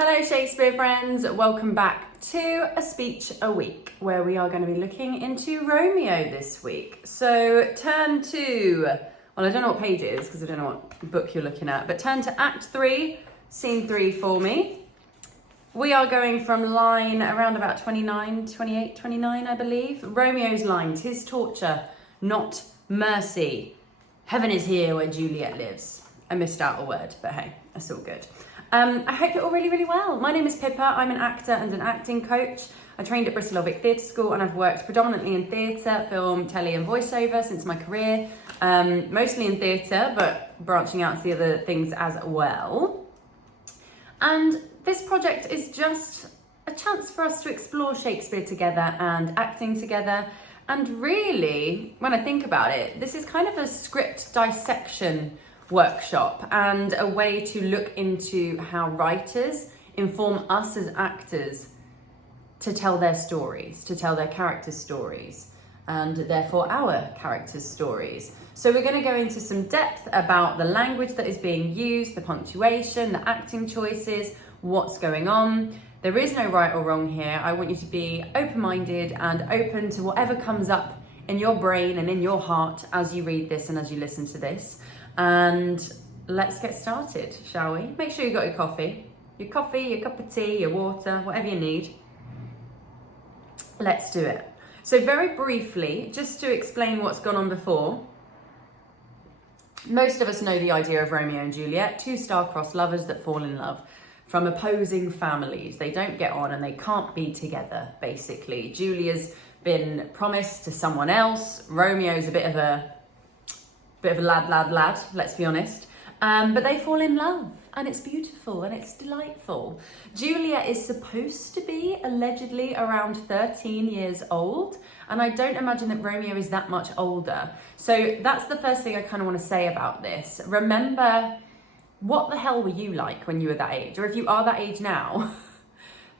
Hello Shakespeare friends, welcome back to A Speech a Week, where we are going to be looking into Romeo this week. So turn to, well, I don't know what page it is because I don't know what book you're looking at, but turn to Act 3, Scene 3 for me. We are going from line around about 29, 28, 29, I believe. Romeo's line, "'Tis torture, not mercy. Heaven is here where Juliet lives." I missed out a word, but hey, that's all good. I hope you're all really, really well. My name is Pippa. I'm an actor and an acting coach. I trained at Bristol Old Vic Theatre School and I've worked predominantly in theatre, film, telly and voiceover since my career. Mostly in theatre, but branching out to the other things as well. And this project is just a chance for us to explore Shakespeare together and acting together. And really, when I think about it, this is kind of a script dissection workshop and a way to look into how writers inform us as actors to tell their stories, to tell their characters' stories, and therefore our characters' stories. So we're going to go into some depth about the language that is being used, the punctuation, the acting choices, what's going on. There is no right or wrong here. I want you to be open-minded and open to whatever comes up in your brain and in your heart as you read this and as you listen to this. And let's get started, shall we? Make sure you got your coffee, your cup of tea, your water, whatever you need. Let's do it. So very briefly, just to explain what's gone on before, most of us know the idea of Romeo and Juliet, two star-crossed lovers that fall in love from opposing families. They don't get on and they can't be together, basically. Julia's been promised to someone else. Romeo's a bit of a lad, let's be honest. But they fall in love and it's beautiful and it's delightful. Julia is supposed to be allegedly around 13 years old. And I don't imagine that Romeo is that much older. So that's the first thing I kind of want to say about this. Remember, what the hell were you like when you were that age? Or if you are that age now,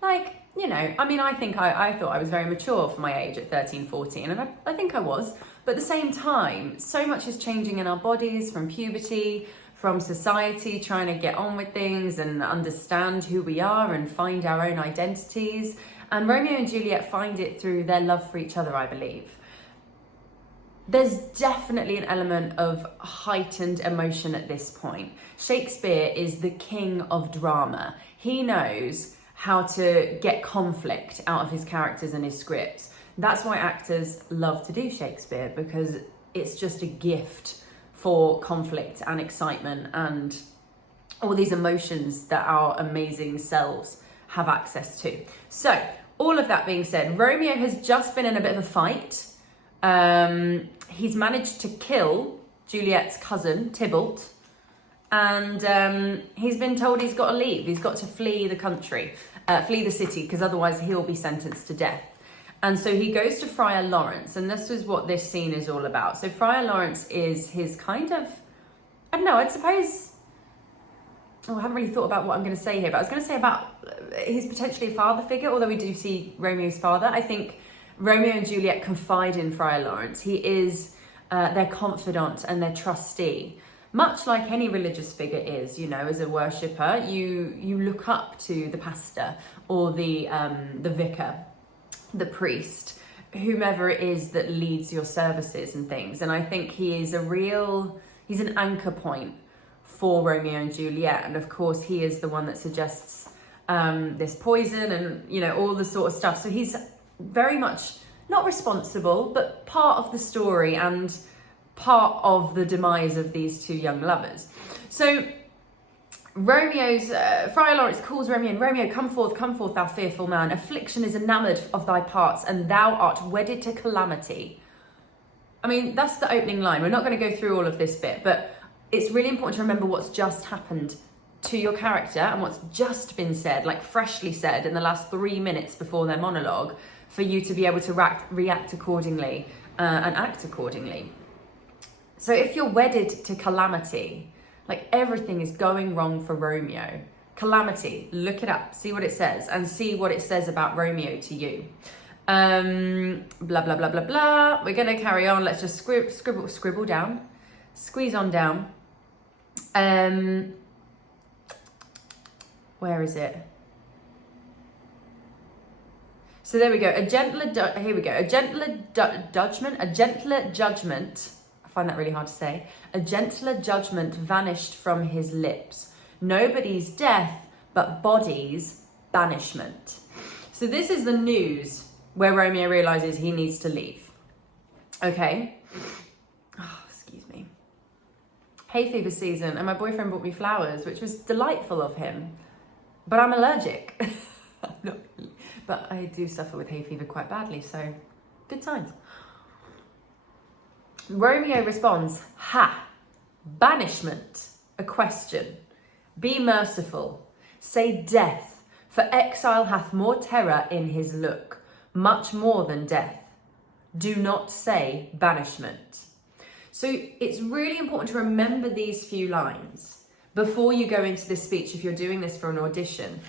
like, you know, I mean, I thought I was very mature for my age at 13, 14, and I think I was. But at the same time, so much is changing in our bodies from puberty, from society, trying to get on with things and understand who we are and find our own identities. And Romeo and Juliet find it through their love for each other, I believe. There's definitely an element of heightened emotion at this point. Shakespeare is the king of drama. He knows how to get conflict out of his characters and his scripts. That's why actors love to do Shakespeare, because it's just a gift for conflict and excitement and all these emotions that our amazing selves have access to. So, all of that being said, Romeo has just been in a bit of a fight. He's managed to kill Juliet's cousin, Tybalt, and he's been told he's got to leave. He's got to flee the country, flee the city, because otherwise he'll be sentenced to death. And so he goes to Friar Lawrence, and this is what this scene is all about. So Friar Lawrence is his kind of, I don't know, I suppose, I haven't really thought about what I'm going to say here, but I was going to say about he's potentially a father figure, although we do see Romeo's father. I think Romeo and Juliet confide in Friar Lawrence. He is their confidant and their trustee. Much like any religious figure is, you know, as a worshipper, you look up to the pastor or the vicar, the priest, whomever it is that leads your services and things. And I think he's an anchor point for Romeo and Juliet. And of course, he is the one that suggests this poison and, you know, all the sort of stuff. So he's very much not responsible, but part of the story and part of the demise of these two young lovers. So Friar Lawrence calls Romeo, and Romeo, come forth, thou fearful man. Affliction is enamoured of thy parts, and thou art wedded to calamity. I mean, that's the opening line. We're not going to go through all of this bit, but it's really important to remember what's just happened to your character and what's just been said, like freshly said in the last 3 minutes before their monologue, for you to be able to react accordingly and act accordingly. So if you're wedded to calamity, like everything is going wrong for Romeo. Calamity, look it up, see what it says, and see what it says about Romeo to you. Blah, blah, blah, blah, blah. We're going to carry on. Let's just scribble down, squeeze on down. Where is it? So there we go. Here we go. A gentler judgment. I find that really hard to say. A gentler judgment vanished from his lips. Nobody's death, but body's banishment. So this is the news where Romeo realizes he needs to leave. Okay. Oh, excuse me. Hay fever season, and my boyfriend bought me flowers, which was delightful of him. But I'm allergic. I'm not really, but I do suffer with hay fever quite badly, so good times. Romeo responds, ha, banishment, a question. Be merciful, say death, for exile hath more terror in his look, much more than death. Do not say banishment. So it's really important to remember these few lines before you go into this speech if you're doing this for an audition.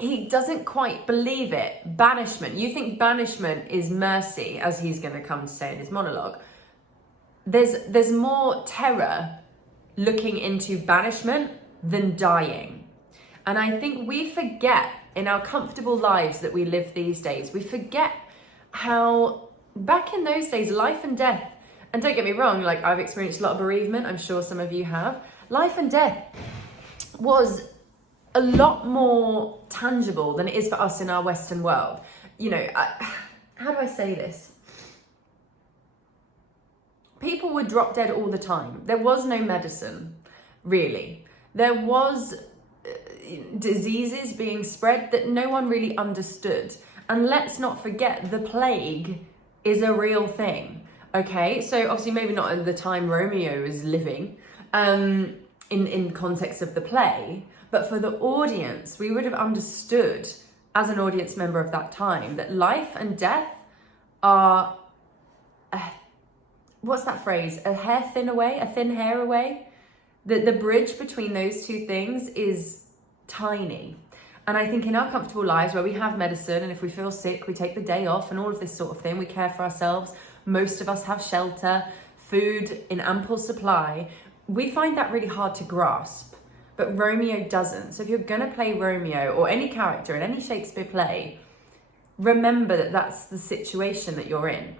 He doesn't quite believe it. Banishment. You think banishment is mercy, as he's going to come to say in his monologue. There's more terror looking into banishment than dying. And I think we forget in our comfortable lives that we live these days, we forget how back in those days, life and death, and don't get me wrong, like I've experienced a lot of bereavement, I'm sure some of you have, life and death was a lot more tangible than it is for us in our Western world. You know, how do I say this? People would drop dead all the time. There was no medicine, really. There was diseases being spread that no one really understood. And let's not forget, the plague is a real thing, okay? So obviously maybe not at the time Romeo is living, in context of the play, but for the audience, we would have understood as an audience member of that time that life and death are, what's that phrase? A hair thin away, a thin hair away. The bridge between those two things is tiny. And I think in our comfortable lives where we have medicine and if we feel sick, we take the day off and all of this sort of thing, we care for ourselves. Most of us have shelter, food in ample supply. We find that really hard to grasp, but Romeo doesn't. So if you're going to play Romeo or any character in any Shakespeare play, remember that that's the situation that you're in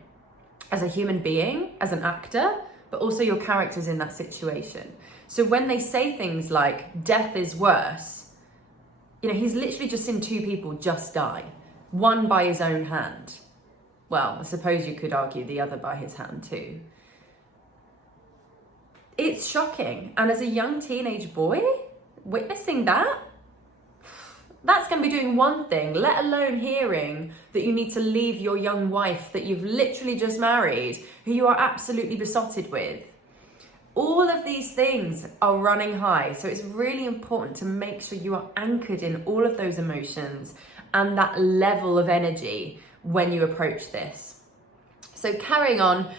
as a human being, as an actor, but also your character's in that situation. So when they say things like death is worse, you know, he's literally just seen two people just die, one by his own hand. Well, I suppose you could argue the other by his hand too. It's shocking. And as a young teenage boy, witnessing that, that's going to be doing one thing, let alone hearing that you need to leave your young wife that you've literally just married, who you are absolutely besotted with. All of these things are running high. So it's really important to make sure you are anchored in all of those emotions and that level of energy when you approach this. So carrying on,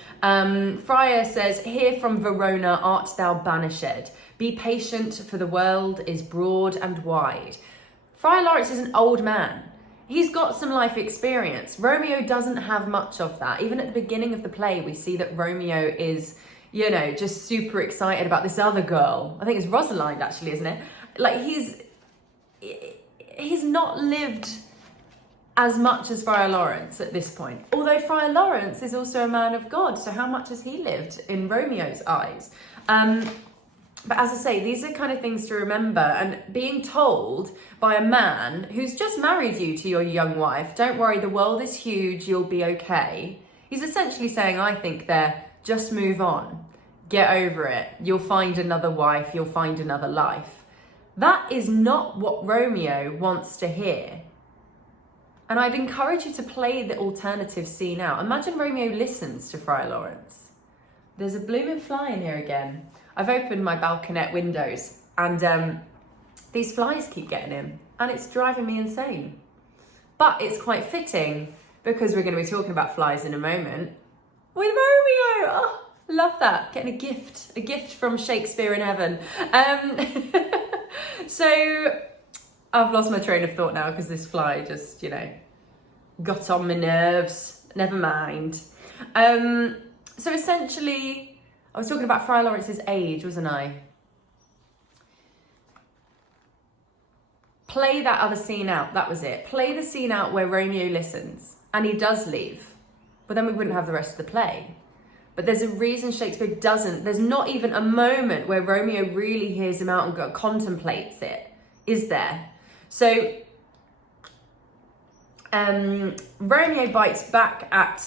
Friar says, here from Verona art thou banished. Be patient, for the world is broad and wide. Friar Lawrence is an old man. He's got some life experience. Romeo doesn't have much of that. Even at the beginning of the play, we see that Romeo is, you know, just super excited about this other girl. I think it's Rosalind, actually, isn't it? Like, he's not lived as much as Friar Lawrence at this point. Although Friar Lawrence is also a man of God, so how much has he lived in Romeo's eyes? But as I say, these are kind of things to remember, and being told by a man who's just married you to your young wife, don't worry, the world is huge, you'll be okay. He's essentially saying, I think there, just move on, get over it, you'll find another wife, you'll find another life. That is not what Romeo wants to hear. And I'd encourage you to play the alternative scene out. Imagine Romeo listens to Friar Lawrence. There's a blooming fly in here again. I've opened my balconette windows and these flies keep getting in and it's driving me insane. But it's quite fitting because we're going to be talking about flies in a moment with Romeo. Oh, love that. Getting a gift from Shakespeare in heaven. So I've lost my train of thought now because this fly just, you know, got on my nerves. Never mind. So essentially, I was talking about Friar Lawrence's age, wasn't I? play that other scene out. That was it. Play the scene out where Romeo listens and he does leave, but then we wouldn't have the rest of the play. But there's a reason Shakespeare doesn't. There's not even a moment where Romeo really hears him out and contemplates it, is there? So Romeo bites back at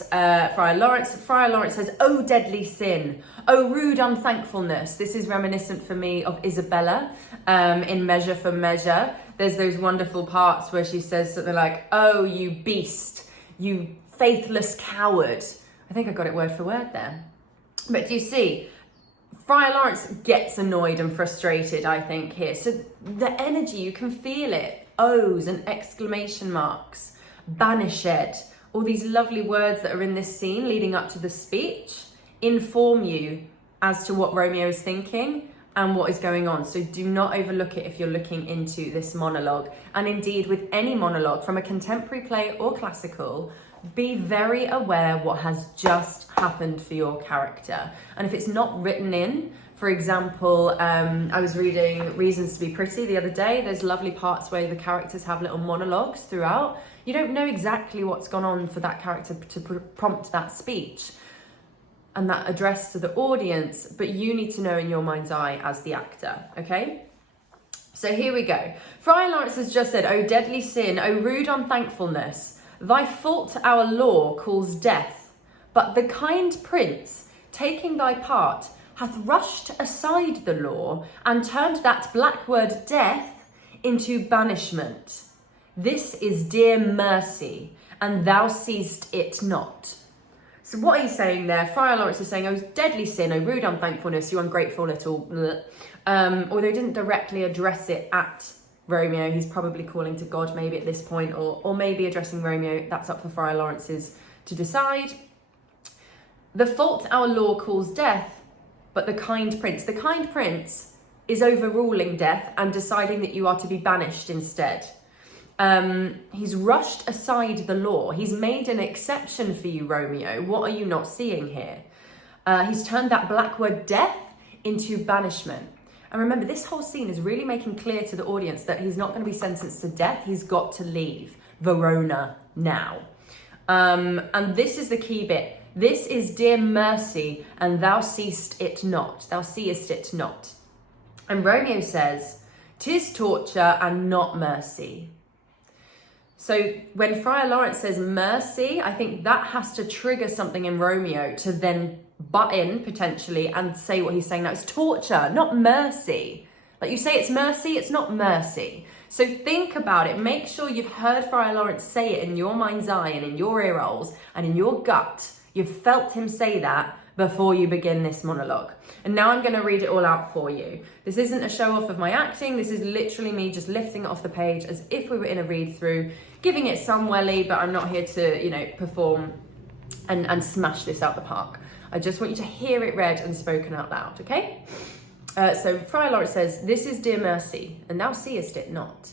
Friar Lawrence. Friar Lawrence says, "Oh, deadly sin, oh, rude unthankfulness." This is reminiscent for me of Isabella in Measure for Measure. There's those wonderful parts where she says something like, "Oh, you beast, you faithless coward." I think I got it word for word there. But do you see, Friar Lawrence gets annoyed and frustrated, I think, here. So the energy, you can feel it. O's and exclamation marks, banished, all these lovely words that are in this scene leading up to the speech inform you as to what Romeo is thinking and what is going on. So do not overlook it if you're looking into this monologue. And indeed, with any monologue, from a contemporary play or classical, be very aware what has just happened for your character. And if it's not written in, for example, I was reading Reasons to be Pretty the other day. There's lovely parts where the characters have little monologues throughout. You don't know exactly what's gone on for that character to prompt that speech and that address to the audience, but you need to know in your mind's eye as the actor, okay? So here we go. Friar Lawrence has just said, "Oh, deadly sin, oh, rude unthankfulness, thy fault our law calls death, but the kind prince, taking thy part, hath rushed aside the law and turned that black word death into banishment. This is dear mercy, and thou seest it not." So what he's saying there, Friar Lawrence is saying, "Oh, deadly sin, oh, rude unthankfulness, you ungrateful little..." Although he didn't directly address it at Romeo, he's probably calling to God maybe at this point, or maybe addressing Romeo. That's up for Friar Lawrence's to decide. "The fault our law calls death, but the kind prince is overruling death and deciding that you are to be banished instead. He's rushed aside the law. He's made an exception for you, Romeo. What are you not seeing here? He's turned that black word death into banishment." And remember, this whole scene is really making clear to the audience that he's not going to be sentenced to death. He's got to leave Verona now. And this is the key bit. "This is dear mercy, and thou seest it not." Thou seest it not. And Romeo says, "'Tis torture and not mercy." So when Friar Lawrence says mercy, I think that has to trigger something in Romeo to then butt in potentially and say what he's saying now. It's torture, not mercy. Like, you say it's mercy, it's not mercy. So think about it. Make sure you've heard Friar Lawrence say it in your mind's eye and in your ear rolls and in your gut. You've felt him say that before you begin this monologue. And now I'm going to read it all out for you. This isn't a show off of my acting. This is literally me just lifting it off the page as if we were in a read through, giving it some welly, but I'm not here to, perform and smash this out the park. I just want you to hear it read and spoken out loud, okay? So Friar Lawrence says, "This is dear mercy, and thou seest it not.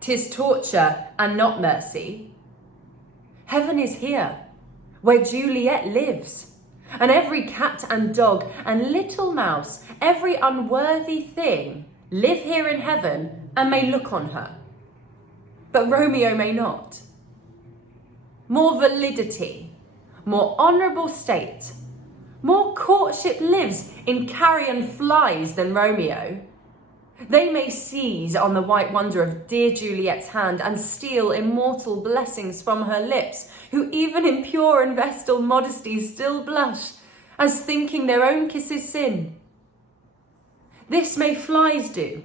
'Tis torture and not mercy. Heaven is here, where Juliet lives, and every cat and dog and little mouse, every unworthy thing, live here in heaven and may look on her. But Romeo may not. More validity, more honourable state, more courtship lives in carrion flies than Romeo. They may seize on the white wonder of dear Juliet's hand and steal immortal blessings from her lips, who even in pure and vestal modesty still blush, as thinking their own kisses sin. This may flies do,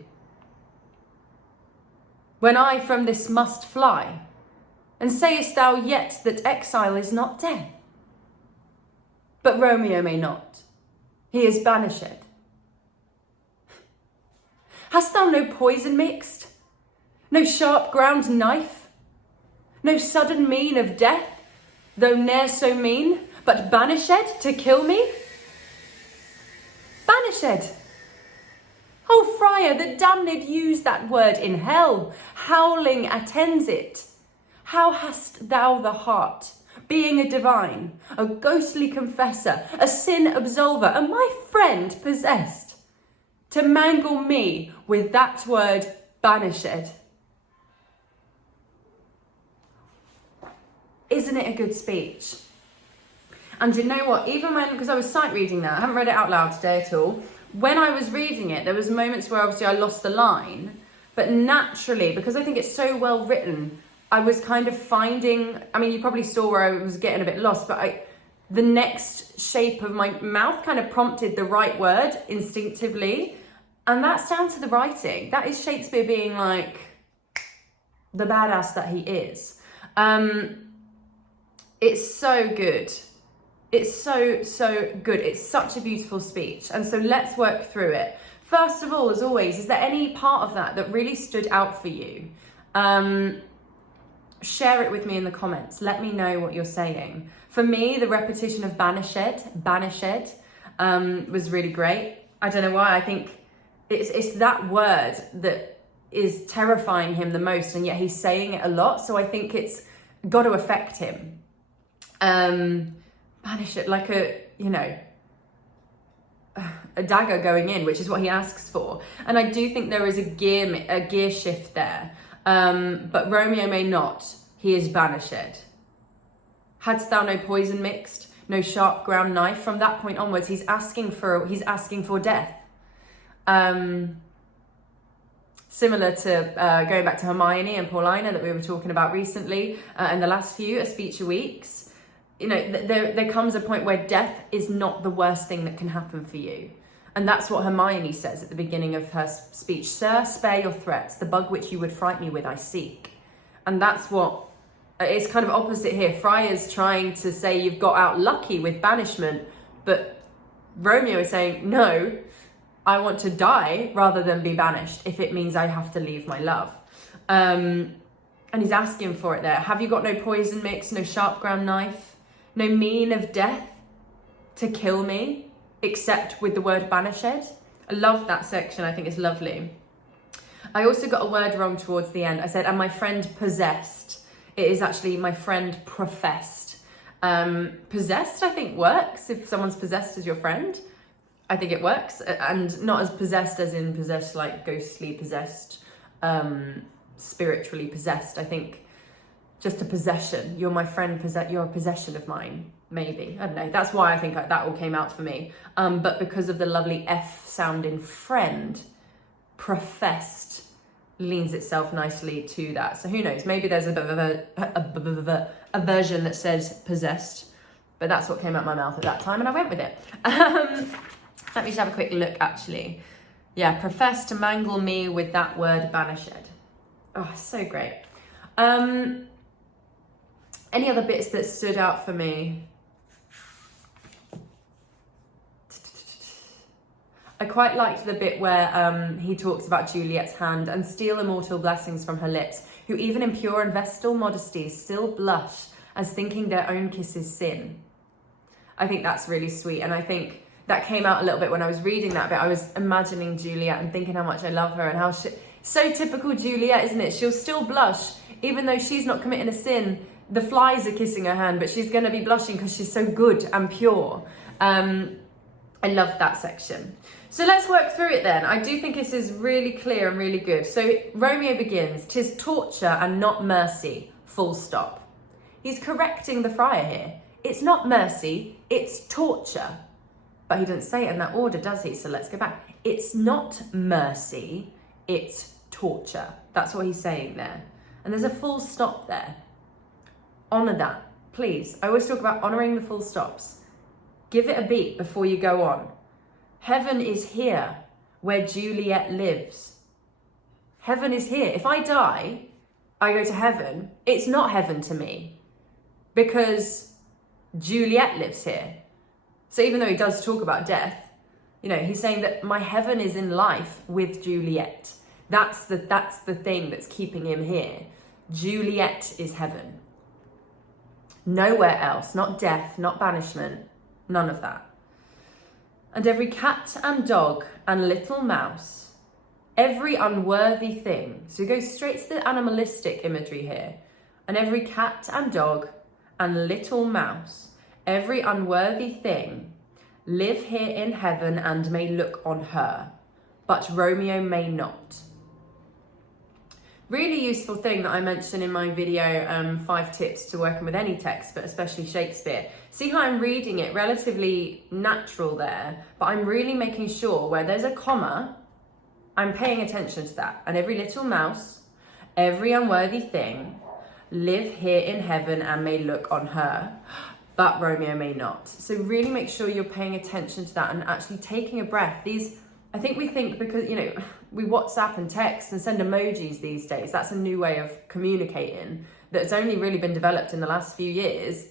when I from this must fly, and sayest thou yet that exile is not death? But Romeo may not, he is banished. Hast thou no poison mixed, no sharp ground knife, no sudden mean of death, though ne'er so mean, but banished to kill me? Banished! Oh, friar, the damned use that word in hell, howling attends it. How hast thou the heart, being a divine, a ghostly confessor, a sin absolver, and my friend possessed, to mangle me with that word banished. Isn't it a good speech? And you know what, even when, because I was sight reading that, I haven't read it out loud today at all. When I was reading it, there was moments where obviously I lost the line, but naturally, because I think it's so well written, I was kind of finding, I mean, you probably saw where I was getting a bit lost, but the next shape of my mouth kind of prompted the right word instinctively. And that's down to the writing. That is Shakespeare being like the badass that he is. It's so good. It's so good. It's such a beautiful speech. And so let's work through it. First of all, as always, is there any part of that really stood out for you? Share it with me in the comments. Let me know what you're saying. For me, the repetition of banished, was really great. I don't know why. I think it's that word that is terrifying him the most, and yet he's saying it a lot. So I think it's got to affect him. Banish it like a dagger going in, which is what he asks for. And I do think there is a gear shift there. But Romeo may not. He is banished. Hadst thou no poison mixed, no sharp ground knife? From that point onwards, he's asking for death. Similar to going back to Hermione and Paulina that we were talking about recently in the last few A Speech of Weeks. You know, there comes a point where death is not the worst thing that can happen for you. And that's what Hermione says at the beginning of her speech. Sir, spare your threats. The bug which you would fright me with, I seek. And that's what, it's kind of opposite here. Friar's trying to say you've got out lucky with banishment. But Romeo is saying, no, I want to die rather than be banished if it means I have to leave my love. And he's asking for it there. Have you got no poison mix, no sharp ground knife? No mean of death to kill me, except with the word banished? I love that section. I think it's lovely. I also got a word wrong towards the end. I said, and my friend possessed. It is actually my friend professed. Possessed, I think, works. If someone's possessed as your friend, I think it works. And not as possessed as in possessed, like ghostly possessed, spiritually possessed. I think just a possession. You're my friend, you're a possession of mine, maybe. I don't know. That's why I think that all came out for me. But because of the lovely F sound in friend, professed leans itself nicely to that. So who knows? Maybe there's a bit of a version that says possessed, but that's what came out my mouth at that time, and I went with it. Let me just have a quick look, actually. Yeah, profess to mangle me with that word banished. Oh, so great. Any other bits that stood out for me? I quite liked the bit where he talks about Juliet's hand and steal immortal blessings from her lips, who even in pure and vestal modesty still blush as thinking their own kisses sin. I think that's really sweet, and I think that came out a little bit when I was reading that bit. I was imagining Juliet and thinking how much I love her and how so typical Juliet, isn't it? She'll still blush even though she's not committing a sin. The flies are kissing her hand, but she's going to be blushing because she's so good and pure. I love that section. So let's work through it then. I do think this is really clear and really good. So Romeo begins, "'Tis torture and not mercy, full stop." He's correcting the friar here. It's not mercy, it's torture. But he doesn't say it in that order, does he? So let's go back. It's not mercy, it's torture. That's what he's saying there. And there's a full stop there. Honour that, please. I always talk about honouring the full stops. Give it a beat before you go on. Heaven is here where Juliet lives. Heaven is here. If I die, I go to heaven. It's not heaven to me because Juliet lives here. So even though he does talk about death, you know, he's saying that my heaven is in life with Juliet. That's the thing that's keeping him here. Juliet is heaven. Nowhere else, not death, not banishment, none of that. And every cat and dog and little mouse, every unworthy thing. So he goes straight to the animalistic imagery here. And every cat and dog and little mouse, every unworthy thing, live here in heaven and may look on her, but Romeo may not. Really useful thing that I mentioned in my video, 5 tips to working with any text, but especially Shakespeare. See how I'm reading it relatively natural there, but I'm really making sure where there's a comma, I'm paying attention to that. And every little mouse, every unworthy thing, live here in heaven and may look on her, but Romeo may not. So really make sure you're paying attention to that and actually taking a breath. I think we think because, we WhatsApp and text and send emojis these days, that's a new way of communicating that's only really been developed in the last few years.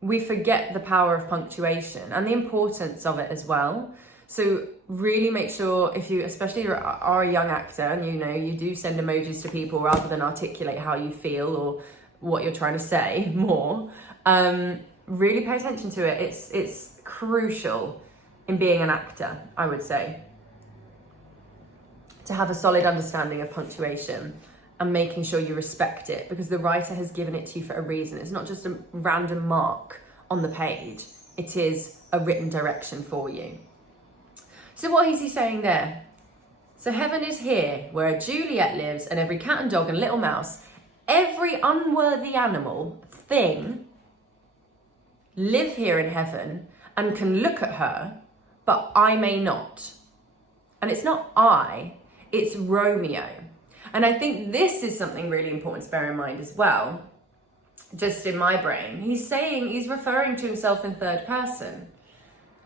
We forget the power of punctuation and the importance of it as well. So really make sure, if you especially are a young actor and you do send emojis to people rather than articulate how you feel or what you're trying to say more, really pay attention to it. It's crucial in being an actor, I would say, to have a solid understanding of punctuation and making sure you respect it, because the writer has given it to you for a reason. It's not just a random mark on the page. It is a written direction for you. So what is he saying there? So heaven is here, where Juliet lives, and every cat and dog and little mouse, every unworthy animal, thing, live here in heaven and can look at her, but I may not. And it's not I, it's Romeo. And I think this is something really important to bear in mind as well, just in my brain. He's referring to himself in third person.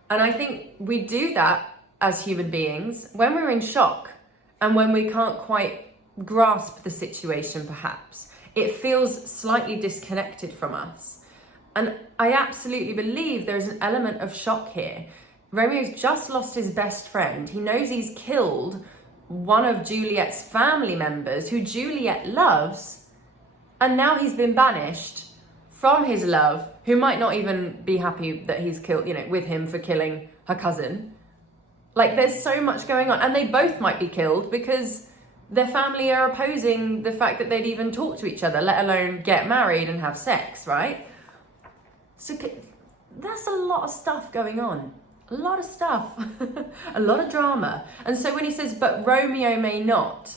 And I think we do that as human beings when we're in shock and when we can't quite grasp the situation, perhaps. It feels slightly disconnected from us. And I absolutely believe there's an element of shock here. Romeo's just lost his best friend. He knows he's killed one of Juliet's family members who Juliet loves, and now he's been banished from his love, who might not even be happy that he's killed, with him for killing her cousin. Like, there's so much going on, and they both might be killed because their family are opposing the fact that they'd even talk to each other, let alone get married and have sex, right? So that's a lot of stuff going on. A lot of stuff, a lot of drama. And so when he says, but Romeo may not,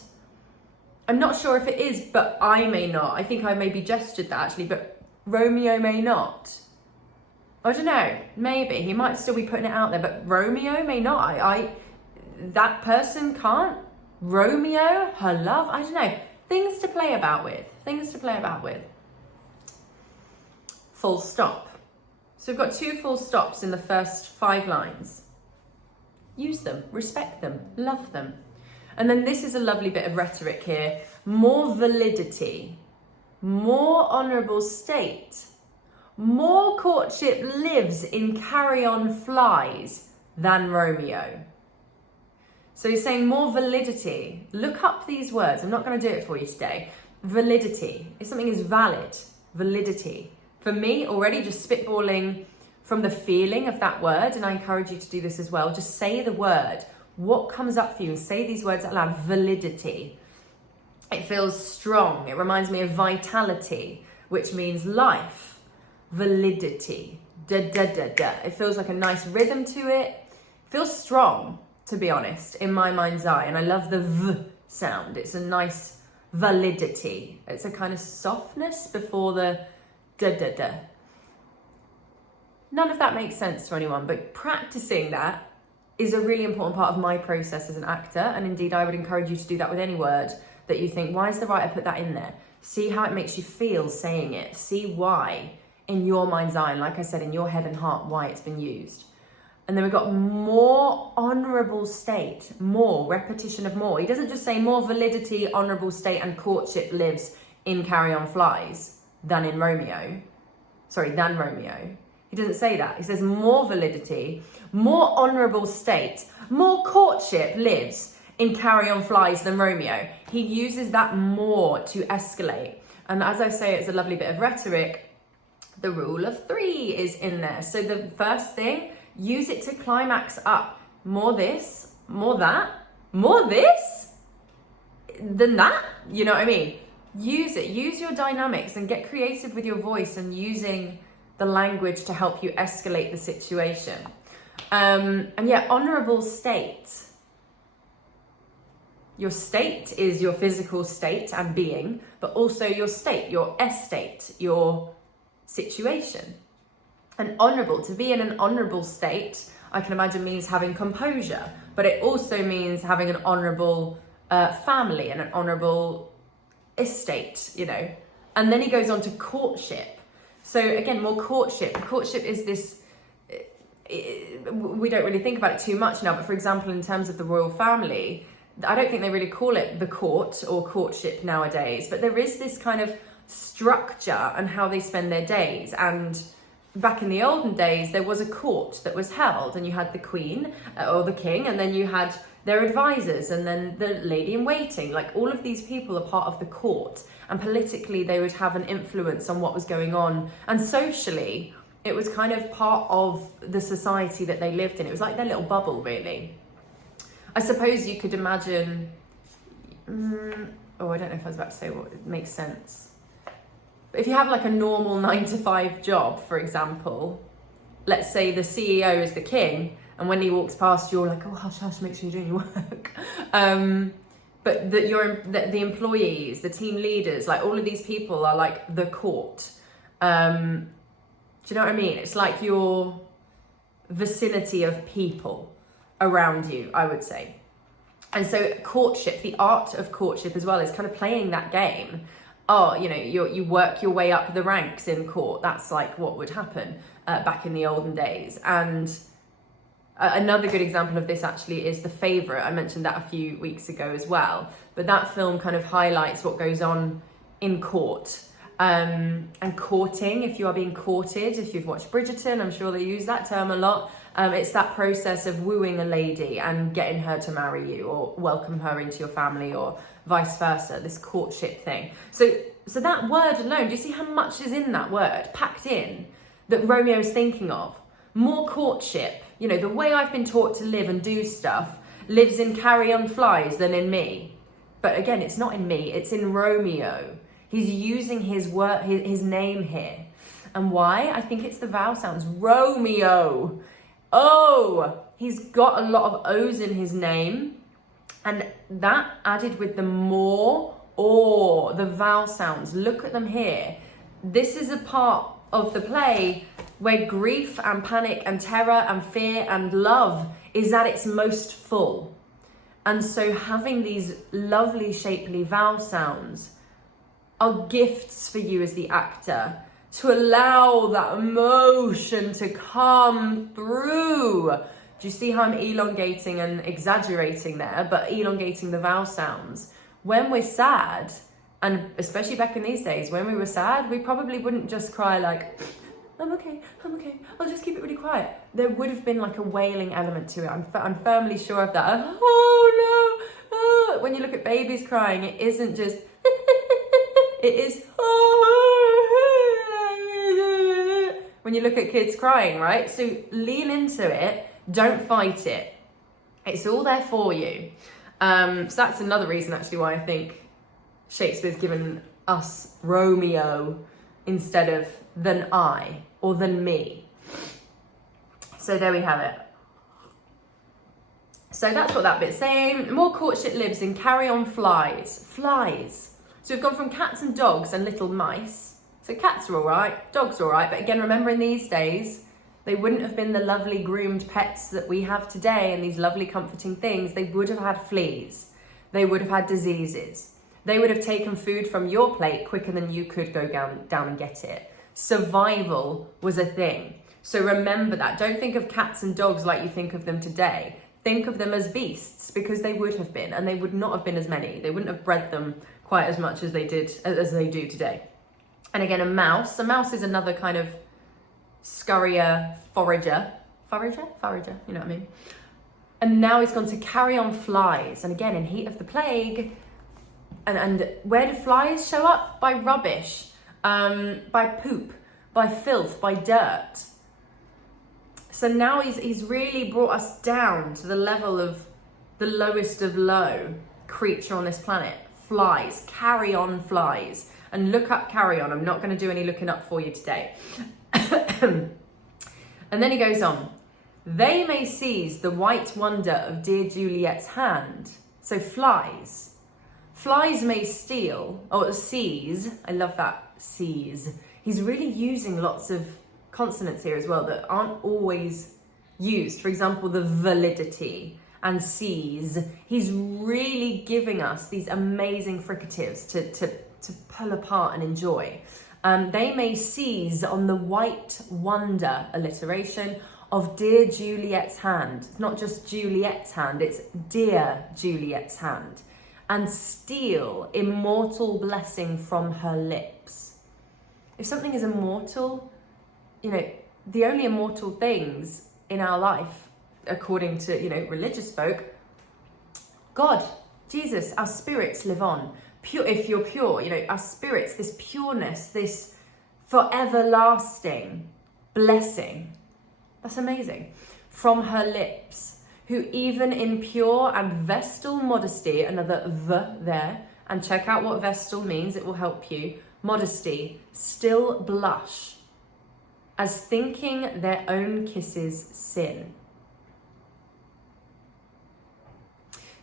I'm not sure if it is, but I may not. I think I maybe gestured that actually, but Romeo may not. I don't know, maybe. He might still be putting it out there, but Romeo may not. That person can't. Romeo, her love, I don't know. Things to play about with. Full stop. So we've got 2 full stops in the first 5 lines. Use them, respect them, love them. And then this is a lovely bit of rhetoric here. More validity, more honourable state, more courtship lives in carry-on flies than Romeo. So he's saying more validity. Look up these words. I'm not going to do it for you today. Validity. If something is valid, validity. For me, already just spitballing from the feeling of that word, and I encourage you to do this as well, just say the word. What comes up for you? And say these words out loud. Validity. It feels strong. It reminds me of vitality, which means life. Validity. Da, da, da, da. It feels like a nice rhythm to it. It feels strong, to be honest, in my mind's eye. And I love the V sound. It's a nice validity. It's a kind of softness before the da, da, da. None of that makes sense to anyone, but practicing that is a really important part of my process as an actor. And indeed, I would encourage you to do that with any word that you think, why has the writer put that in there? See how it makes you feel saying it. See why in your mind's eye, and like I said, in your head and heart, why it's been used. And then we've got more honourable state, more, repetition of more. He doesn't just say more validity, honourable state and courtship lives in Carry On Flies than Romeo. He doesn't say that. He says more validity, more honourable state, more courtship lives in Carry On Flies than Romeo. He uses that more to escalate. And as I say, it's a lovely bit of rhetoric. The rule of 3 is in there. So the first thing, use it to climax up. More this, more that, more this, than that. You know what I mean? Use it. Use your dynamics and get creative with your voice and using the language to help you escalate the situation. And yeah, honourable state. Your state is your physical state and being, but also your state, your estate, your situation. And honourable, to be in an honourable state, I can imagine means having composure, but it also means having an honourable family and an honourable estate, you know. And then he goes on to courtship. So again, more courtship. Courtship is this, we don't really think about it too much now, but for example, in terms of the royal family, I don't think they really call it the court or courtship nowadays, but there is this kind of structure and how they spend their days. And back in the olden days, there was a court that was held, and you had the queen or the king, and then you had their advisors, and then the lady in waiting. Like, all of these people are part of the court, and politically they would have an influence on what was going on, and socially it was kind of part of the society that they lived in. It was like their little bubble, really. I suppose you could imagine, I don't know if I was about to say what makes sense. But if you have like a normal 9-to-5 job, for example, let's say the CEO is the king, and when he walks past, you're like, oh, hush, hush, make sure you're doing your work. But the employees, the team leaders, like all of these people are like the court. Do you know what I mean? It's like your vicinity of people around you, I would say. And so courtship, the art of courtship as well, is kind of playing that game. Oh, you know, you work your way up the ranks in court. That's like what would happen back in the olden days. And another good example of this actually is The Favourite. I mentioned that a few weeks ago as well. But that film kind of highlights what goes on in court. And courting, if you are being courted, if you've watched Bridgerton, I'm sure they use that term a lot. It's that process of wooing a lady and getting her to marry you or welcome her into your family, or vice versa, this courtship thing. So that word alone, do you see how much is in that word, packed in, that Romeo is thinking of? More courtship. You know, the way I've been taught to live and do stuff lives in carry on flies than in me. But again, it's not in me, it's in Romeo. He's using his word, his name here. And why? I think it's the vowel sounds. Romeo. Oh, he's got a lot of O's in his name. And that added with the more, or, the vowel sounds. Look at them here. This is a part of the play where grief and panic and terror and fear and love is at its most full. And so having these lovely, shapely vowel sounds are gifts for you as the actor, to allow that emotion to come through. Do you see how I'm elongating and exaggerating there, but elongating the vowel sounds? When we're sad, and especially back in these days, when we were sad, we probably wouldn't just cry like, I'm okay, I'll just keep it really quiet. There would have been like a wailing element to it. I'm firmly sure of that. Oh no, oh. When you look at babies crying, it isn't just, it is, when you look at kids crying, right? So lean into it, don't fight it. It's all there for you. So that's another reason actually why I think Shakespeare's given us Romeo instead of than I or than me. So there we have it. So that's what that bit's saying. More courtship lives in carry on flies. Flies. So we've gone from cats and dogs and little mice. So cats are all right, dogs are all right. But again, remember in these days, they wouldn't have been the lovely groomed pets that we have today and these lovely comforting things. They would have had fleas. They would have had diseases. They would have taken food from your plate quicker than you could go down and get it. Survival was a thing. So remember that. Don't think of cats and dogs like you think of them today. Think of them as beasts, because they would have been, and they would not have been as many. They wouldn't have bred them quite as much as they do today. And again, a mouse is another kind of scurrier forager, you know what I mean? And now he's gone to carry on flies. And again, in heat of the plague, and where do flies show up? By rubbish, by poop, by filth, by dirt. So now he's really brought us down to the level of the lowest of low creature on this planet. Flies, carry on flies. And look up carry on. I'm not going to do any looking up for you today. And then he goes on. They may seize the white wonder of dear Juliet's hand. So flies. Flies may steal, or seize. I love that, seize. He's really using lots of consonants here as well that aren't always used. For example, the validity and seize. He's really giving us these amazing fricatives to pull apart and enjoy. They may seize on the white wonder alliteration of dear Juliet's hand. It's not just Juliet's hand, it's dear Juliet's hand. And steal immortal blessing from her lips. If something is immortal, you know, the only immortal things in our life, according to, you know, religious folk, God, Jesus, our spirits live on. Pure, if you're pure, you know, our spirits, this pureness, this forever lasting blessing. That's amazing. From her lips, who even in pure and vestal modesty, another v there, and check out what vestal means, it will help you. Modesty, still blush, as thinking their own kisses sin.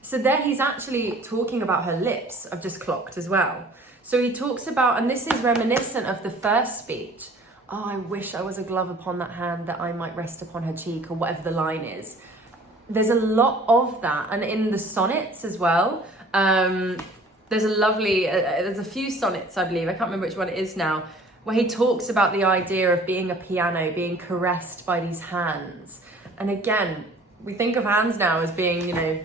So there he's actually talking about her lips, I've just clocked as well. So he talks about, and this is reminiscent of the first speech, oh, I wish I was a glove upon that hand that I might rest upon her cheek, or whatever the line is. There's a lot of that. And in the sonnets as well, there's a lovely, there's a few sonnets, I believe, I can't remember which one it is now, where he talks about the idea of being a piano, being caressed by these hands. And again, we think of hands now as being, you know,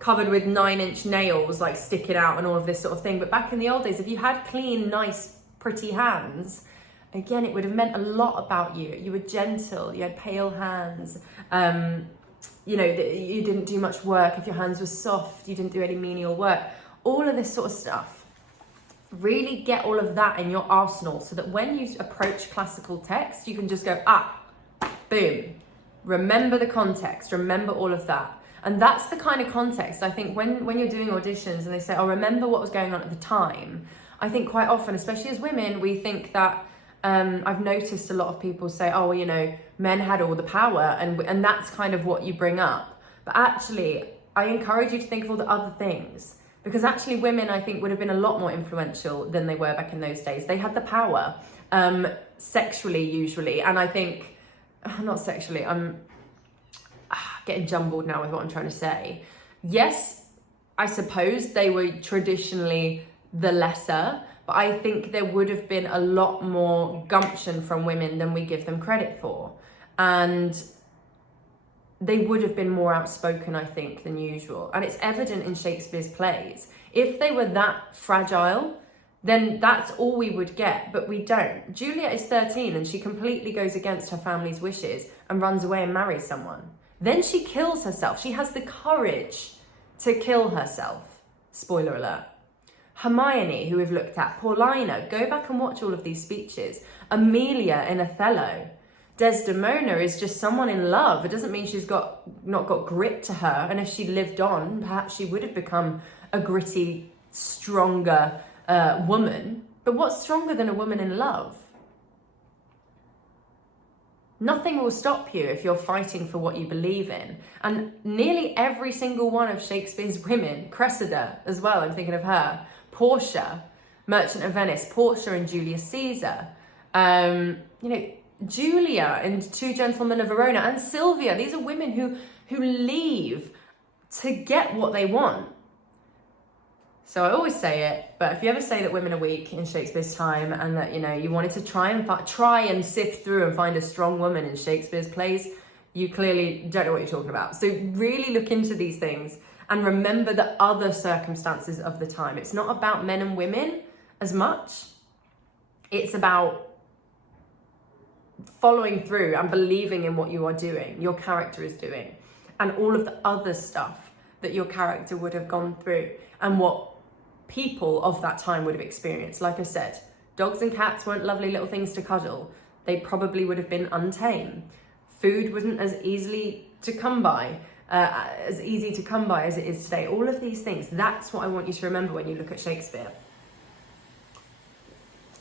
covered with 9-inch nails, like sticking out and all of this sort of thing. But back in the old days, if you had clean, nice, pretty hands, again, it would have meant a lot about you. You were gentle, you had pale hands, you know, you didn't do much work. If your hands were soft, you didn't do any menial work. All of this sort of stuff. Really get all of that in your arsenal so that when you approach classical text, you can just go, boom. Remember the context, remember all of that. And that's the kind of context, I think, when you're doing auditions and they say, oh, remember what was going on at the time. I think quite often, especially as women, we think that, I've noticed a lot of people say, oh, well, you know, men had all the power and that's kind of what you bring up. But actually, I encourage you to think of all the other things, because actually women, I think, would have been a lot more influential than they were back in those days. They had the power, sexually usually. And I think, not sexually, I'm getting jumbled now with what I'm trying to say. Yes, I suppose they were traditionally the lesser, but I think there would have been a lot more gumption from women than we give them credit for. And they would have been more outspoken, I think, than usual. And it's evident in Shakespeare's plays. If they were that fragile, then that's all we would get, but we don't. Juliet is 13 and she completely goes against her family's wishes and runs away and marries someone. Then she kills herself. She has the courage to kill herself. Spoiler alert. Hermione, who we've looked at, Paulina, go back and watch all of these speeches. Amelia in Othello. Desdemona is just someone in love. It doesn't mean she's not got grit to her. And if she lived on, perhaps she would have become a gritty, stronger woman. But what's stronger than a woman in love? Nothing will stop you if you're fighting for what you believe in. And nearly every single one of Shakespeare's women, Cressida as well, I'm thinking of her, Portia, Merchant of Venice, Portia and Julius Caesar, you know, Julia and Two Gentlemen of Verona, and Sylvia. These are women who leave to get what they want. So I always say it, but if you ever say that women are weak in Shakespeare's time and that, you know, you wanted to try and sift through and find a strong woman in Shakespeare's plays, you clearly don't know what you're talking about. So really look into these things and remember the other circumstances of the time. It's not about men and women as much. It's about following through and believing in what you are doing, your character is doing, and all of the other stuff that your character would have gone through and what people of that time would have experienced. Like I said, dogs and cats weren't lovely little things to cuddle. They probably would have been untamed. Food wasn't as easy to come by as it is today. All of these things, that's what I want you to remember when you look at Shakespeare.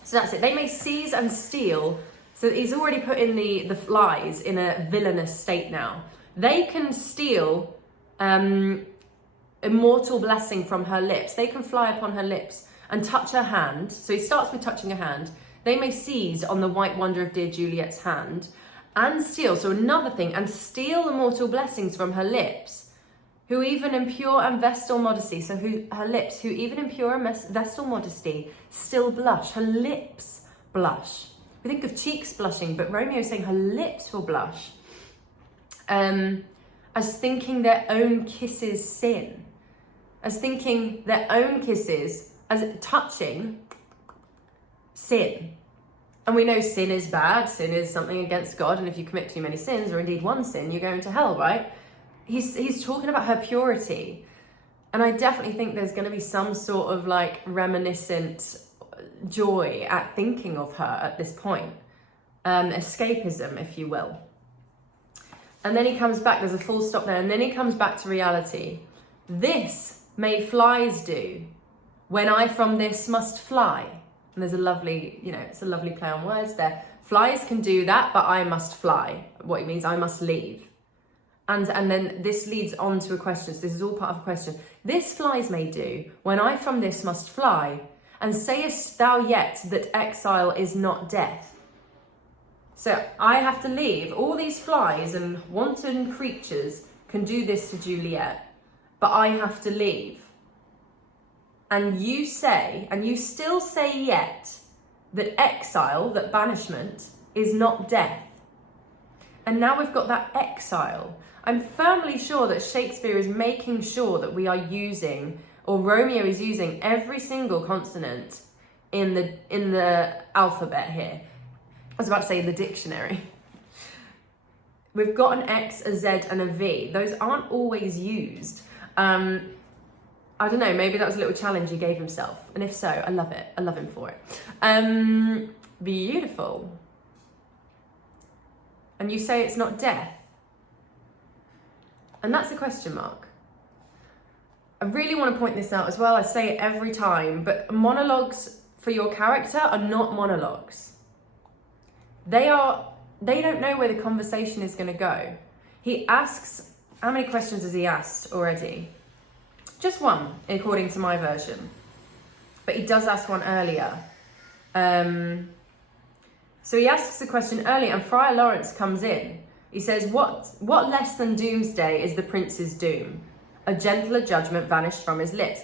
So that's it. They may seize and steal. So he's already put in the flies in a villainous state now. They can steal immortal blessing from her lips. They can fly upon her lips and touch her hand. So he starts with touching her hand. They may seize on the white wonder of dear Juliet's hand and steal, so another thing, and steal immortal blessings from her lips, who even in pure and vestal modesty, so who her lips, who even in pure and vestal modesty still blush. Her lips blush. We think of cheeks blushing, but Romeo is saying her lips will blush. As thinking their own kisses sin. As thinking their own kisses, as touching sin. And we know sin is bad, sin is something against God, and if you commit too many sins, or indeed one sin, you're going to hell, right? He's talking about her purity. And I definitely think there's going to be some sort of like reminiscent joy at thinking of her at this point. Escapism, if you will. And then he comes back, there's a full stop there, and then he comes back to reality. This may flies do, when I from this must fly. And there's a lovely, it's a lovely play on words there. Flies can do that, but I must fly. What it means, I must leave. And then this leads on to a question. So this is all part of a question. This flies may do, when I from this must fly, and sayest thou yet that exile is not death? So I have to leave. All these flies and wanton creatures can do this to Juliet, but I have to leave. And you say, and you still say yet, that exile, that banishment, is not death. And now we've got that exile. I'm firmly sure that Shakespeare is making sure that we are using, or Romeo is using, every single consonant in the alphabet here. I was about to say the dictionary. We've got an X, a Z, and a V. Those aren't always used. I don't know, maybe that was a little challenge he gave himself. And if so, I love it. I love him for it. Beautiful. And you say it's not death. And that's a question mark. I really want to point this out as well. I say it every time, but monologues for your character are not monologues. They don't know where the conversation is going to go. He asks, how many questions has he asked already? Just one, according to my version. But he does ask one earlier. So he asks the question earlier, and Friar Lawrence comes in. He says, what less than doomsday is the prince's doom? A gentler judgment vanished from his lips.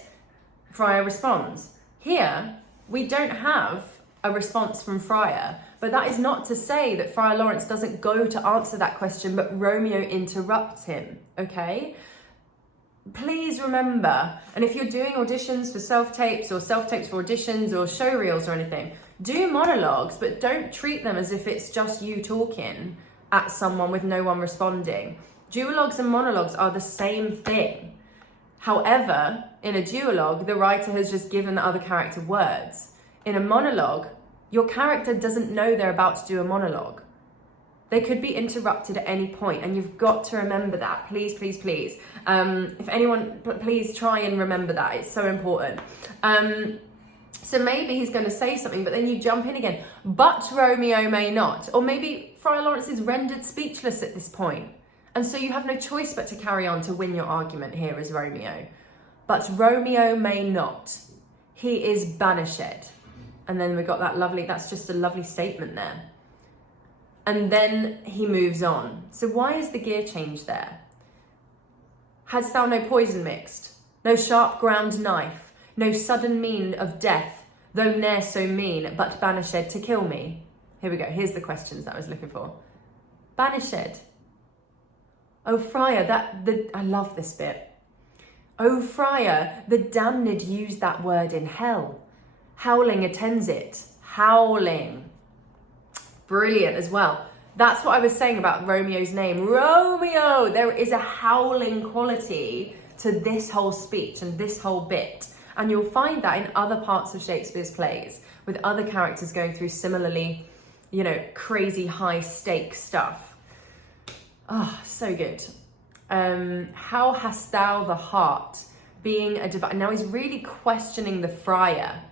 Friar responds. Here, we don't have a response from Friar, but that is not to say that Friar Lawrence doesn't go to answer that question, but Romeo interrupts him, okay? Please remember, and if you're doing auditions for self-tapes or self-tapes for auditions or show reels or anything, do monologues, but don't treat them as if it's just you talking at someone with no one responding. Duologues and monologues are the same thing. However, in a duologue, the writer has just given the other character words. In a monologue, your character doesn't know they're about to do a monologue. They could be interrupted at any point, and you've got to remember that. Please, please, please. If anyone, please try and remember that. It's so important. So maybe he's going to say something, but then you jump in again. But Romeo may not. Or maybe Friar Lawrence is rendered speechless at this point. And so you have no choice but to carry on to win your argument here as Romeo. But Romeo may not. He is banished. And then we got that lovely, that's just a lovely statement there. And then he moves on. So why is the gear change there? Hadst thou no poison mixed, no sharp ground knife, no sudden mean of death, though ne'er so mean, but banished to kill me? Here we go, here's the questions that I was looking for. Banished. Oh, Friar, I love this bit. Oh, Friar, the damned use that word in hell. Howling attends it. Howling. Brilliant as well. That's what I was saying about Romeo's name. Romeo! There is a howling quality to this whole speech and this whole bit. And you'll find that in other parts of Shakespeare's plays, with other characters going through similarly, crazy high stakes stuff. Oh, so good. How hast thou the heart, being a divine... Now he's really questioning the friar.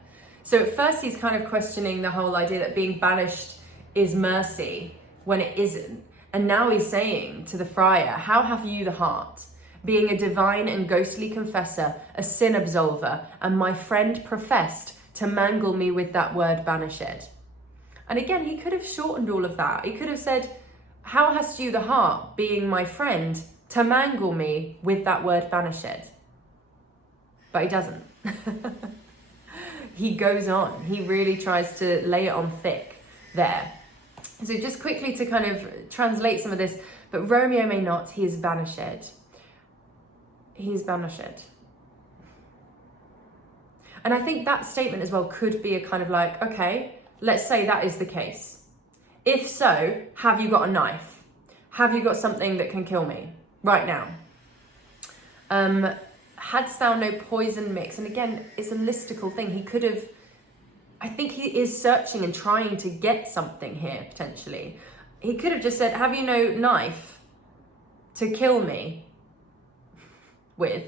So at first he's kind of questioning the whole idea that being banished is mercy when it isn't. And now he's saying to the friar, how have you the heart, being a divine and ghostly confessor, a sin absolver, and my friend professed to mangle me with that word banished. And again, he could have shortened all of that. He could have said, how hast you the heart, being my friend, to mangle me with that word banished? But he doesn't. He goes on. He really tries to lay it on thick there. So just quickly to kind of translate some of this, but Romeo may not, he is banished. He is banished. And I think that statement as well could be a kind of like, okay, let's say that is the case. If so, have you got a knife? Have you got something that can kill me right now? Hadst thou no poison mix? And again, it's a listicle thing. He could have, I think he is searching and trying to get something here, potentially. He could have just said, have you no knife to kill me with?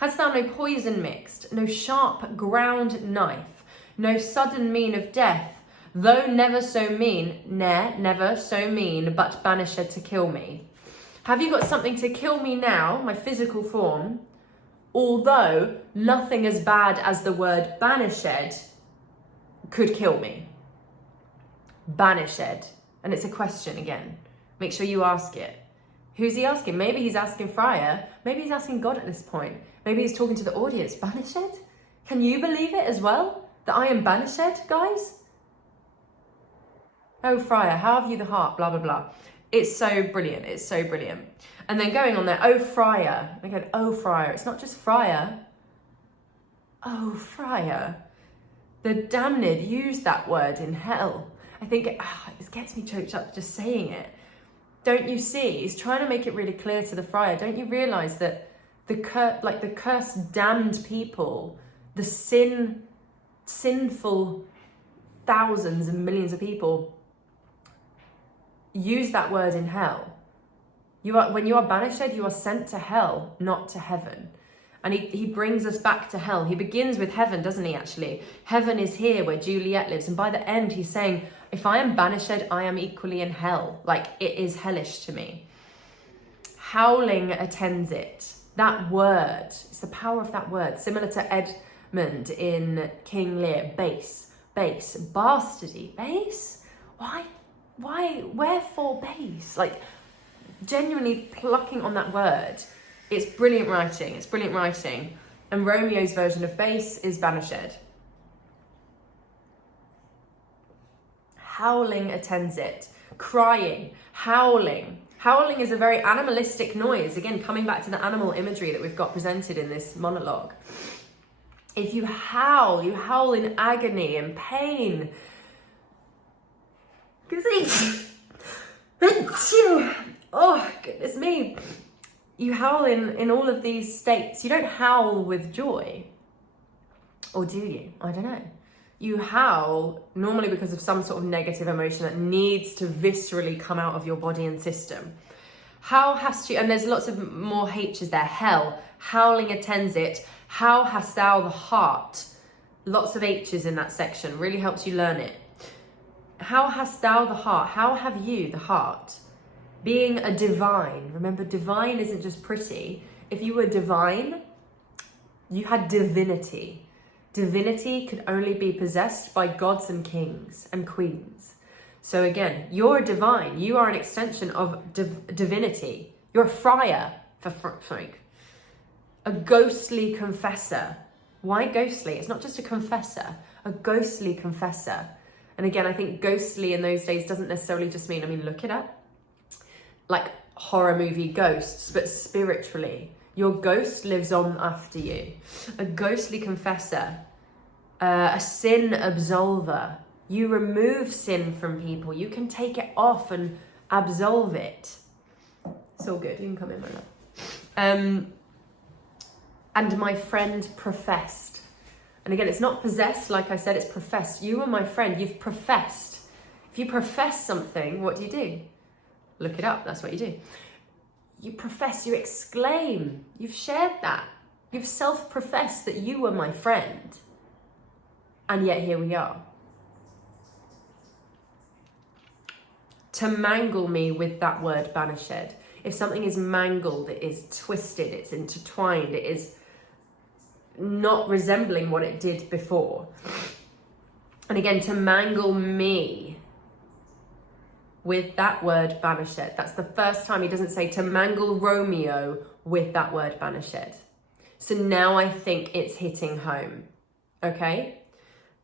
Hadst thou no poison mixed, no sharp ground knife, no sudden mean of death, though never so mean, never so mean, but banished to kill me? Have you got something to kill me now, my physical form, although nothing as bad as the word banished could kill me? Banished. And it's a question again. Make sure you ask it. Who's he asking? Maybe he's asking Friar. Maybe he's asking God at this point. Maybe he's talking to the audience. Banished? Can you believe it as well? That I am banished, guys? Oh, Friar, how have you the heart? Blah, blah, blah. It's so brilliant. It's so brilliant. And then going on there, oh, Friar. Again, oh, Friar. It's not just Friar. Oh, Friar. The damned use that word in hell. I think it gets me choked up just saying it. Don't you see? He's trying to make it really clear to the Friar. Don't you realise that the cursed, damned people, the sinful thousands and millions of people use that word in hell? When you are banished, you are sent to hell, not to heaven. And he brings us back to hell. He begins with heaven, doesn't he, actually? Heaven is here where Juliet lives. And by the end, he's saying, if I am banished, I am equally in hell. Like, it is hellish to me. Howling attends it. That word, it's the power of that word. Similar to Edmund in King Lear. Base, bastardy. Base? Why, wherefore base? Like, genuinely plucking on that word. It's brilliant writing. It's brilliant writing. And Romeo's version of base is banished. Howling attends it. Crying, howling. Howling is a very animalistic noise. Again, coming back to the animal imagery that we've got presented in this monologue. If you howl in agony and pain. Oh, goodness me. You howl in all of these states. You don't howl with joy. Or do you? I don't know. You howl normally because of some sort of negative emotion that needs to viscerally come out of your body and system. How hast you, and there's lots of more H's there. Hell, howling attends it. How hast thou the heart? Lots of H's in that section. Really helps you learn it. How hast thou the heart? How have you the heart? Being a divine. Remember, divine isn't just pretty. If you were divine, you had divinity. Divinity could only be possessed by gods and kings and queens. So again, you're divine. You are an extension of divinity. You're a friar, for Frank. A ghostly confessor. Why ghostly? It's not just a confessor, a ghostly confessor. And again, I think ghostly in those days doesn't necessarily just mean, look it up, like horror movie ghosts, but spiritually. Your ghost lives on after you. A ghostly confessor, a sin absolver. You remove sin from people. You can take it off and absolve it. It's all good. You can come in, my love. And my friend professed. And again, it's not possessed, like I said, it's professed. You are my friend. You've professed. If you profess something, what do? Look it up. That's what you do. You profess, you exclaim, you've shared that. You've self-professed that you were my friend. And yet here we are. To mangle me with that word banished. If something is mangled, it is twisted, it's intertwined, it is not resembling what it did before. And again, to mangle me with that word banished. That's the first time he doesn't say to mangle Romeo with that word banished. So now I think it's hitting home. Okay?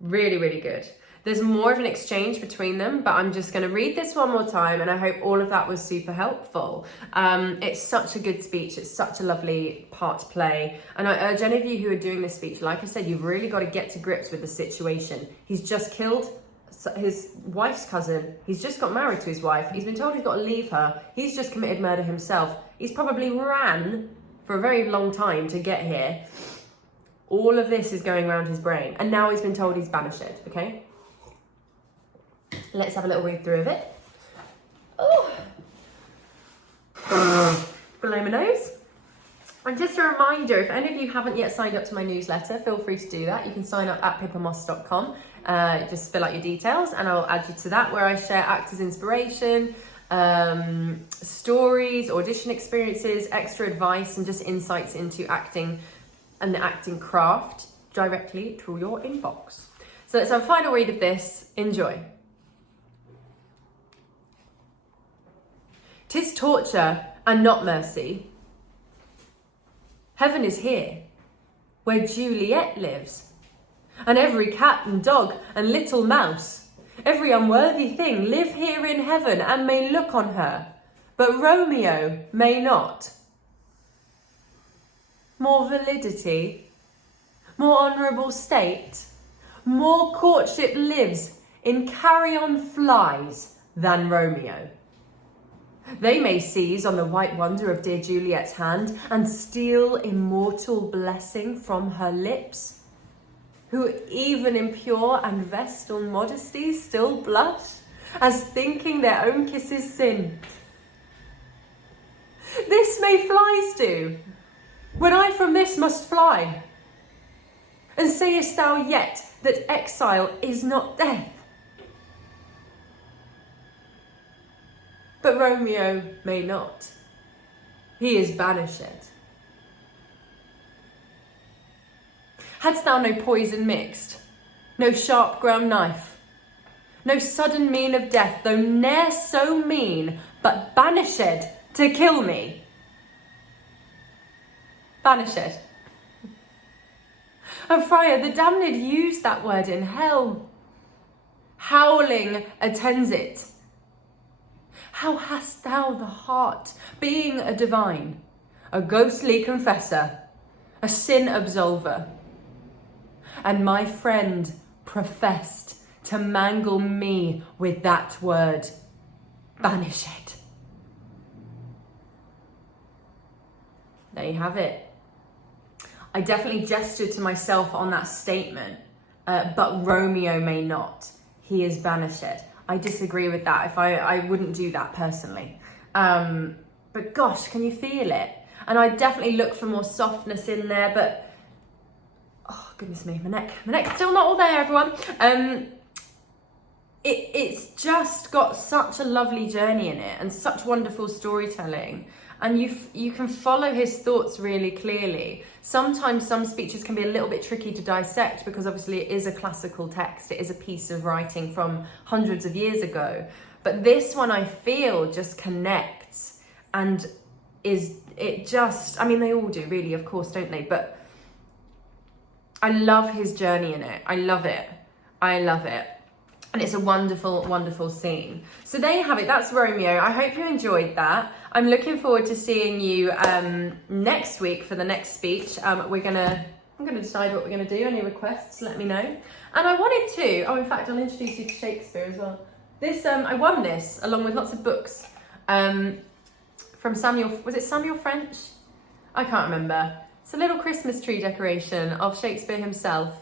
Really, really good. There's more of an exchange between them, but I'm just going to read this one more time, and I hope all of that was super helpful. It's such a good speech. It's such a lovely part to play. And I urge any of you who are doing this speech, like I said, you've really got to get to grips with the situation. He's just killed his wife's cousin. He's just got married to his wife. He's been told he's got to leave her. He's just committed murder himself. He's probably ran for a very long time to get here. All of this is going around his brain. And now he's been told he's banished, okay? Let's have a little read through of it. Oh, below my nose. And just a reminder, if any of you haven't yet signed up to my newsletter, feel free to do that. You can sign up at pippamoss.com. Just fill out your details and I'll add you to that, where I share actors' inspiration, stories, audition experiences, extra advice, and just insights into acting and the acting craft directly through your inbox. So let's have a final read of this. Enjoy. 'Tis torture and not mercy. Heaven is here, where Juliet lives, and every cat and dog and little mouse, every unworthy thing live here in heaven and may look on her, but Romeo may not. More validity, more honourable state, more courtship lives in carrion flies than Romeo. They may seize on the white wonder of dear Juliet's hand and steal immortal blessing from her lips, who even in pure and vestal modesty still blush, as thinking their own kisses sin. This may flies do, when I from this must fly. And sayest thou yet that exile is not death? But Romeo may not. He is banished. Hadst thou no poison mixed, no sharp ground knife, no sudden mean of death, though ne'er so mean, but banished to kill me? Banished. And friar, the damned use that word in hell. Howling attends it. How hast thou the heart, being a divine, a ghostly confessor, a sin absolver, and my friend professed to mangle me with that word, banished? There you have it. I definitely gestured to myself on that statement, but Romeo may not. He is banished. I disagree with that. If I wouldn't do that personally. But gosh, can you feel it? And I definitely look for more softness in there, but oh goodness me, my neck's still not all there, everyone. It's just got such a lovely journey in it and such wonderful storytelling. And you can follow his thoughts really clearly. Sometimes some speeches can be a little bit tricky to dissect because obviously it is a classical text. It is a piece of writing from hundreds of years ago. But this one I feel just connects and I mean, they all do really, of course, don't they? But I love his journey in it. I love it. And it's a wonderful, wonderful scene. So there you have it. That's Romeo. I hope you enjoyed that. I'm looking forward to seeing you next week for the next speech. I'm gonna decide what we're gonna do. Any requests, let me know. And I wanted to, in fact, I'll introduce you to Shakespeare as well. This, I won this along with lots of books from Samuel, was it Samuel French? I can't remember. It's a little Christmas tree decoration of Shakespeare himself.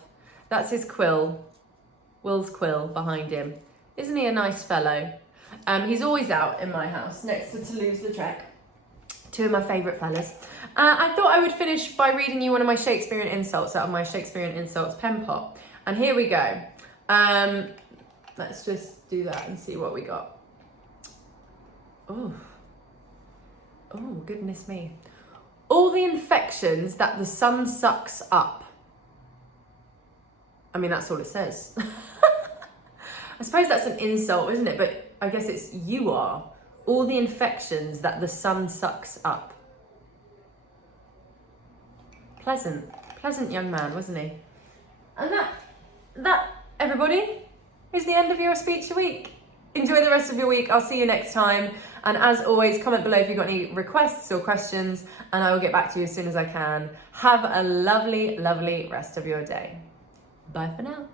That's his quill. Will's quill behind him. Isn't he a nice fellow? He's always out in my house next to Toulouse-Lautrec. Two of my favourite fellas. I thought I would finish by reading you one of my Shakespearean insults out of my Shakespearean insults pen pot. And here we go. Let's just do that and see what we got. Oh, goodness me. All the infections that the sun sucks up. I mean, that's all it says. I suppose that's an insult, isn't it? But I guess it's you are. All the infections that the sun sucks up. Pleasant young man, wasn't he? And that, everybody, is the end of your speech a week. Enjoy the rest of your week. I'll see you next time. And as always, comment below if you've got any requests or questions, and I will get back to you as soon as I can. Have a lovely, lovely rest of your day. Bye for now.